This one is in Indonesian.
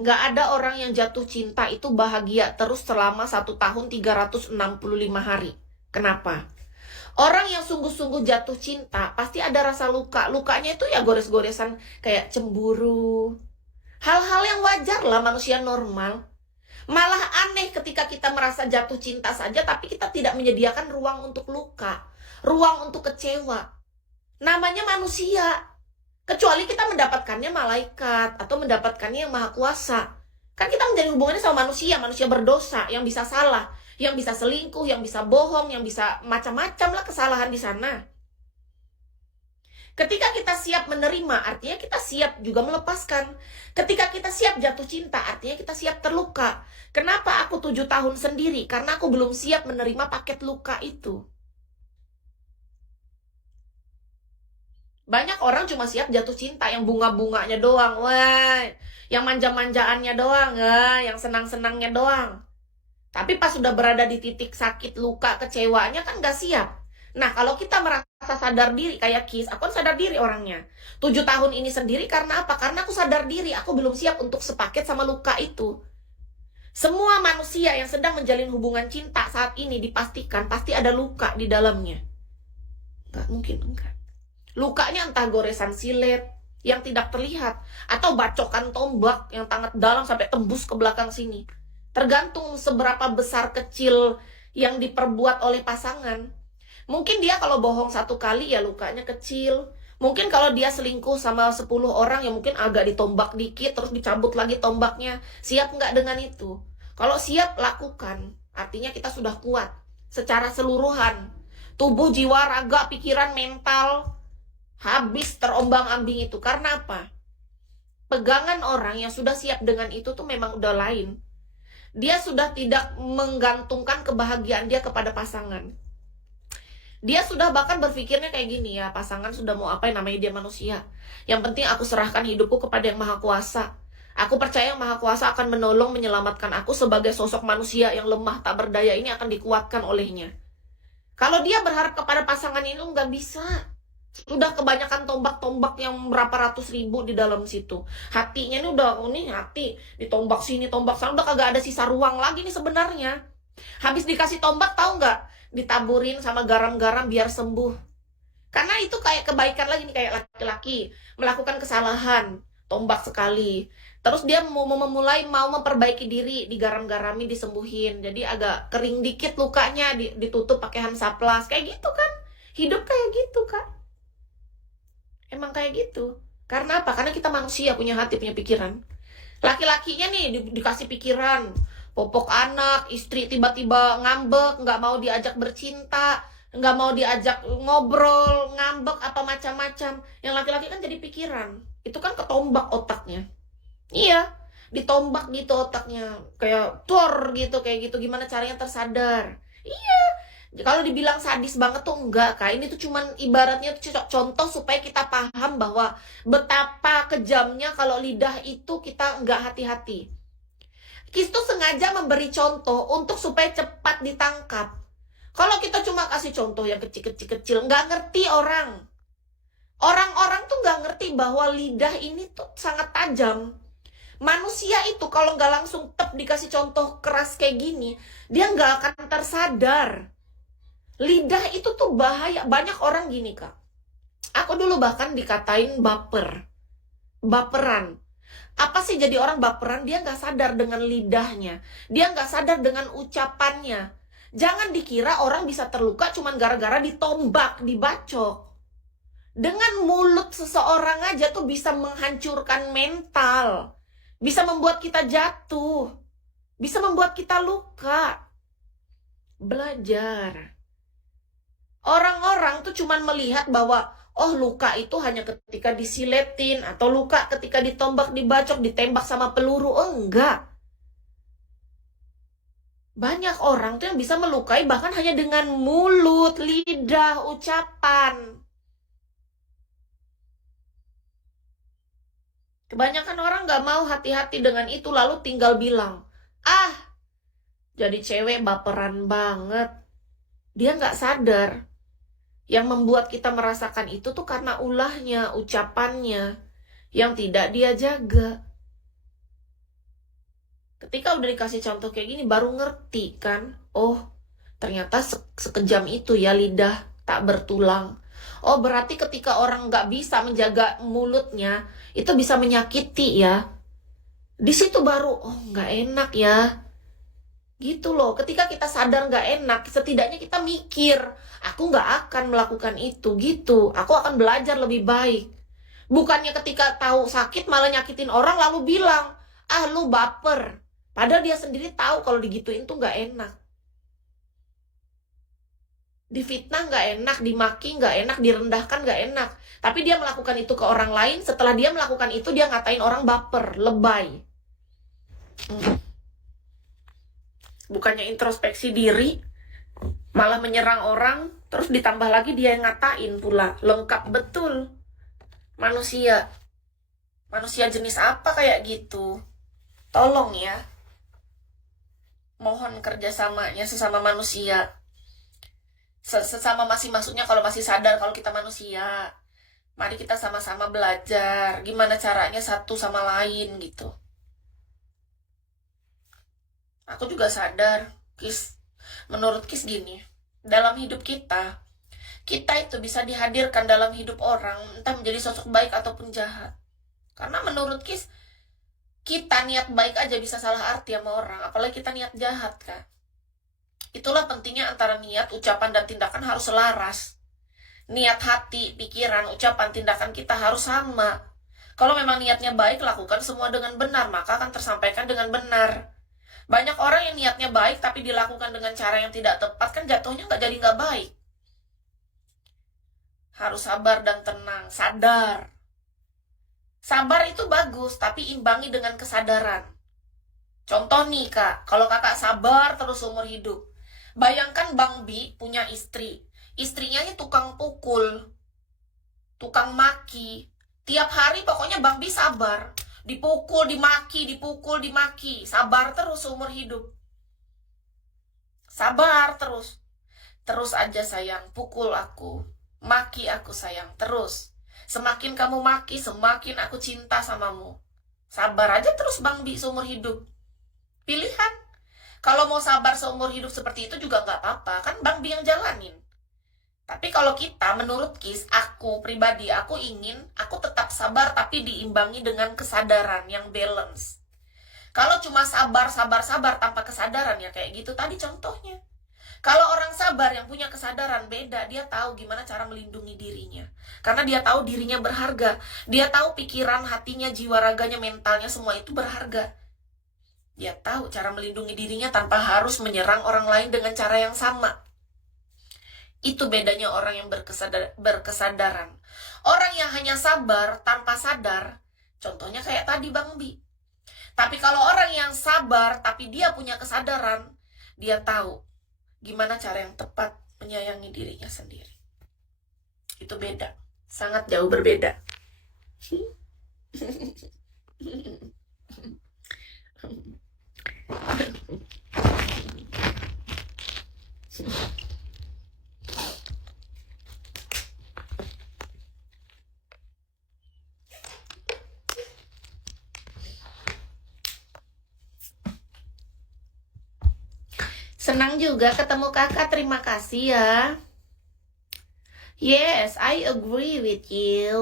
Nggak ada orang yang jatuh cinta itu bahagia terus selama 1 tahun 365 hari. Kenapa? Orang yang sungguh-sungguh jatuh cinta pasti ada rasa luka. Lukanya itu ya gores-goresan kayak cemburu. Hal-hal yang wajar lah manusia normal. Malah aneh ketika kita merasa jatuh cinta saja tapi kita tidak menyediakan ruang untuk luka, ruang untuk kecewa. Namanya manusia. Kecuali kita mendapatkannya malaikat atau mendapatkannya yang maha kuasa. Kan kita menjadi hubungannya sama manusia, manusia berdosa yang bisa salah, yang bisa selingkuh, yang bisa bohong, yang bisa macam-macam lah kesalahan di sana. Ketika kita siap menerima, artinya kita siap juga melepaskan. Ketika kita siap jatuh cinta, artinya kita siap terluka. Kenapa aku 7 tahun sendiri? Karena aku belum siap menerima paket luka itu. Banyak orang cuma siap jatuh cinta yang bunga-bunganya doang, wah, yang manja-manjaannya doang, yang senang-senangnya doang. Tapi pas sudah berada di titik sakit, luka, kecewanya kan gak siap. Nah, kalau kita merasa sadar diri, kayak Kis, aku kan sadar diri orangnya. 7 tahun ini sendiri karena apa? Karena aku sadar diri, aku belum siap untuk sepaket sama luka itu. Semua manusia yang sedang menjalin hubungan cinta saat ini dipastikan pasti ada luka di dalamnya. Gak mungkin enggak. Lukanya entah goresan silet yang tidak terlihat, atau bacokan tombak yang sangat dalam sampai tembus ke belakang sini. Tergantung seberapa besar kecil yang diperbuat oleh pasangan. Mungkin dia kalau bohong 1 kali ya lukanya kecil. Mungkin kalau dia selingkuh sama 10 orang ya mungkin agak ditombak dikit terus dicabut lagi tombaknya. Siap nggak dengan itu? Kalau siap, lakukan. Artinya kita sudah kuat secara seluruhan. Tubuh, jiwa, raga, pikiran, mental habis terombang-ambing itu. Karena apa? Pegangan orang yang sudah siap dengan itu tuh memang udah lain. Dia sudah tidak menggantungkan kebahagiaan dia kepada pasangan. Dia sudah bahkan berpikirnya kayak gini, ya pasangan sudah mau apa, namanya dia manusia. Yang penting aku serahkan hidupku kepada yang maha kuasa. Aku percaya yang maha kuasa akan menolong menyelamatkan aku sebagai sosok manusia yang lemah tak berdaya ini akan dikuatkan olehnya. Kalau dia berharap kepada pasangan ini nggak bisa. Sudah kebanyakan tombak-tombak yang berapa ratus ribu di dalam situ. Hatinya ini udah, ini hati ditombak sini, tombak sana, udah kagak ada sisa ruang lagi nih sebenarnya. Habis dikasih tombak, tahu nggak? Ditaburin sama garam-garam biar sembuh. Karena itu kayak kebaikan lagi nih, kayak laki-laki melakukan kesalahan, tombak sekali. Terus dia mau memulai, mau memperbaiki diri, digaram-garami, disembuhin. Jadi agak kering dikit lukanya, ditutup pakai Hansaplast. Kayak gitu kan. Hidup kayak gitu kan. Emang kayak gitu. Karena apa? Karena kita manusia, punya hati, punya pikiran. Laki-lakinya nih dikasih pikiran, popok anak, istri tiba-tiba ngambek, nggak mau diajak bercinta, nggak mau diajak ngobrol, ngambek apa macam-macam. Yang laki-laki kan jadi pikiran. Itu kan ketombak otaknya. Iya, ditombak gitu otaknya. Kayak tor gitu, kayak gitu. Gimana caranya tersadar? Iya. Kalau dibilang sadis banget tuh enggak, Kak. Ini tuh cuman ibaratnya tuh contoh supaya kita paham bahwa betapa kejamnya kalau lidah itu kita enggak hati-hati. Kis tuh sengaja memberi contoh untuk supaya cepat ditangkap. Kalau kita cuma kasih contoh yang kecil-kecil, enggak ngerti orang. Orang-orang tuh enggak ngerti bahwa lidah ini tuh sangat tajam. Manusia itu kalau nggak langsung tep dikasih contoh keras kayak gini, dia nggak akan tersadar. Lidah itu tuh bahaya. Banyak orang gini, Kak. Aku dulu bahkan dikatain baper. Baperan. Apa sih jadi orang baperan? Dia nggak sadar dengan lidahnya. Dia nggak sadar dengan ucapannya. Jangan dikira orang bisa terluka cuman gara-gara ditombak, dibacok. Dengan mulut seseorang aja tuh bisa menghancurkan mental. Bisa membuat kita jatuh. Bisa membuat kita luka. Belajar. Orang-orang tuh cuman melihat bahwa oh luka itu hanya ketika disiletin atau luka ketika ditombak, dibacok, ditembak sama peluru. Oh, enggak. Banyak orang tuh yang bisa melukai bahkan hanya dengan mulut, lidah, ucapan. Kebanyakan orang nggak mau hati-hati dengan itu lalu tinggal bilang, ah jadi cewek baperan banget. Dia nggak sadar. Yang membuat kita merasakan itu tuh karena ulahnya, ucapannya yang tidak dia jaga. Ketika udah dikasih contoh kayak gini, baru ngerti kan. Oh, ternyata sekejam itu ya lidah tak bertulang. Oh, berarti ketika orang nggak bisa menjaga mulutnya, itu bisa menyakiti ya. Di situ baru, oh nggak enak ya. Gitu loh, ketika kita sadar nggak enak, setidaknya kita mikir, aku nggak akan melakukan itu, gitu. Aku akan belajar lebih baik. Bukannya ketika tahu sakit malah nyakitin orang lalu bilang, ah lu baper. Padahal dia sendiri tahu kalau digituin tuh nggak enak. Difitnah nggak enak, dimaki nggak enak, direndahkan nggak enak. Tapi dia melakukan itu ke orang lain, setelah dia melakukan itu dia ngatain orang baper, lebay. Bukannya introspeksi diri, malah menyerang orang, terus ditambah lagi dia yang ngatain pula. Lengkap betul. Manusia jenis apa kayak gitu? Tolong ya. Mohon kerjasamanya sesama manusia. Sesama maksudnya kalau masih sadar kalau kita manusia. Mari kita sama-sama belajar gimana caranya satu sama lain gitu. Aku juga sadar, Kis. Menurut Kis gini, dalam hidup kita itu bisa dihadirkan dalam hidup orang, entah menjadi sosok baik ataupun jahat. Karena menurut Kis, kita niat baik aja bisa salah arti sama orang, apalagi kita niat jahat, Kak. Itulah pentingnya antara niat, ucapan, dan tindakan harus selaras. Niat hati, pikiran, ucapan, tindakan kita harus sama. Kalau memang niatnya baik, lakukan semua dengan benar, maka akan tersampaikan dengan benar. Banyak orang yang niatnya baik tapi dilakukan dengan cara yang tidak tepat, kan jatuhnya nggak baik. Harus sabar dan tenang, sadar. Sabar itu bagus, tapi imbangi dengan kesadaran. Contoh nih Kak, kalau kakak sabar terus seumur hidup. Bayangkan Bang Bi punya istri. Istrinya ini tukang pukul, tukang maki. Tiap hari pokoknya Bang Bi sabar. Dipukul, dimaki. Sabar terus seumur hidup. Sabar terus. Terus aja sayang, pukul aku. Maki aku sayang, terus. Semakin kamu maki, semakin aku cinta samamu. Sabar aja terus Bang Bi seumur hidup. Pilihan. Kalau mau sabar seumur hidup seperti itu juga nggak apa-apa. Kan Bang Bi yang jalanin. Tapi kalau kita, menurut Kis, aku pribadi, aku tetap sabar tapi diimbangi dengan kesadaran yang balance. Kalau cuma sabar tanpa kesadaran ya kayak gitu tadi contohnya. Kalau orang sabar yang punya kesadaran beda, dia tahu gimana cara melindungi dirinya. Karena dia tahu dirinya berharga. Dia tahu pikiran, hatinya, jiwa raganya, mentalnya, semua itu berharga. Dia tahu cara melindungi dirinya tanpa harus menyerang orang lain dengan cara yang sama. Itu bedanya orang yang berkesadaran. Orang yang hanya sabar tanpa sadar, contohnya kayak tadi Bang Bi. Tapi kalau orang yang sabar tapi dia punya kesadaran, dia tahu gimana cara yang tepat menyayangi dirinya sendiri. Itu beda, sangat jauh berbeda. Senang juga ketemu kakak, terima kasih ya. Yes, I agree with you.